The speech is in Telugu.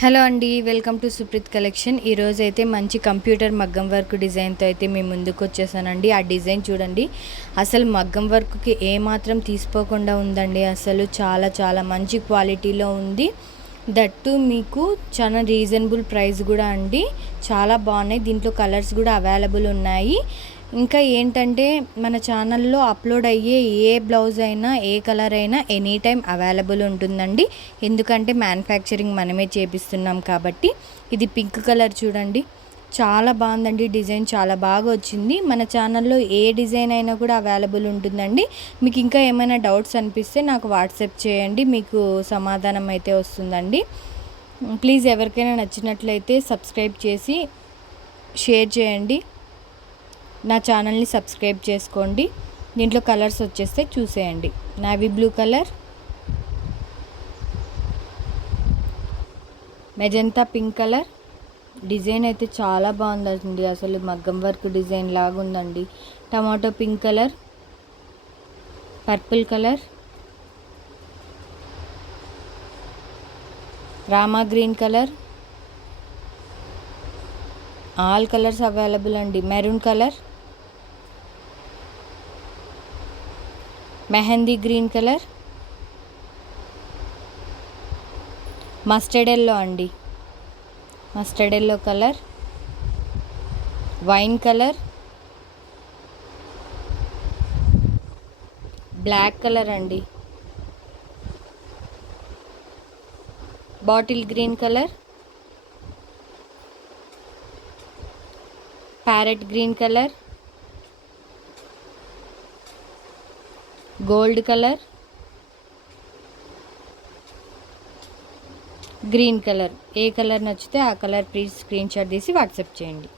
హలో అండి, వెల్కమ్ టు సుప్రీత్ కలెక్షన్. ఈరోజు అయితే మంచి కంప్యూటర్ మగ్గం వర్క్ డిజైన్తో అయితే మేము ముందుకు వచ్చేసానండి. ఆ డిజైన్ చూడండి, అసలు మగ్గం వర్క్కి ఏమాత్రం తీసుకోకుండా ఉందండి. అసలు చాలా చాలా మంచి క్వాలిటీలో ఉంది. దట్టు మీకు చాలా రీజనబుల్ ప్రైస్ కూడా అండి. చాలా బాగున్నాయి. దీంట్లో కలర్స్ కూడా అవైలబుల్ ఉన్నాయి. ఇంకా ఏంటంటే మన ఛానల్లో అప్లోడ్ అయ్యే ఏ బ్లౌజ్ అయినా ఏ కలర్ అయినా ఎనీ టైం అవైలబుల్ ఉంటుందండి. ఎందుకంటే మ్యానుఫ్యాక్చరింగ్ మనమే చేపిస్తున్నాం కాబట్టి. ఇది పింక్ కలర్ చూడండి, చాలా బాగుందండి. డిజైన్ చాలా బాగా వచ్చింది. మన ఛానల్లో ఏ డిజైన్ అయినా కూడా అవైలబుల్ ఉంటుందండి. మీకు ఇంకా ఏమైనా డౌట్స్ అనిపిస్తే నాకు వాట్సాప్ చేయండి, మీకు సమాధానం అయితే వస్తుందండి. ప్లీజ్ ఎవరికైనా నచ్చినట్లయితే సబ్స్క్రైబ్ చేసి షేర్ చేయండి. నా ఛానల్ని సబ్స్క్రైబ్ చేసుకోండి. దీంట్లో కలర్స్ వచ్చేస్తే చూసేయండి. Navy blue colour, magenta pink colour. Design అయితే చాలా బాగుందండి. అసలు మగ్గం వర్క్ డిజైన్ లాగా ఉందండి. Tomato pink colour, purple colour, Rama green colour, all colours available అండి. Maroon colour, mehndi green colour, mustard yellow అండి, mustard yellow colour, wine colour, black colour అండి, bottle green colour, parrot green colour, gold colour, green colour. ఏ కలర్ నచ్చితే ఆ కలర్ ప్లీజ్ స్క్రీన్ షాట్ తీసి వాట్సాప్ చేయండి.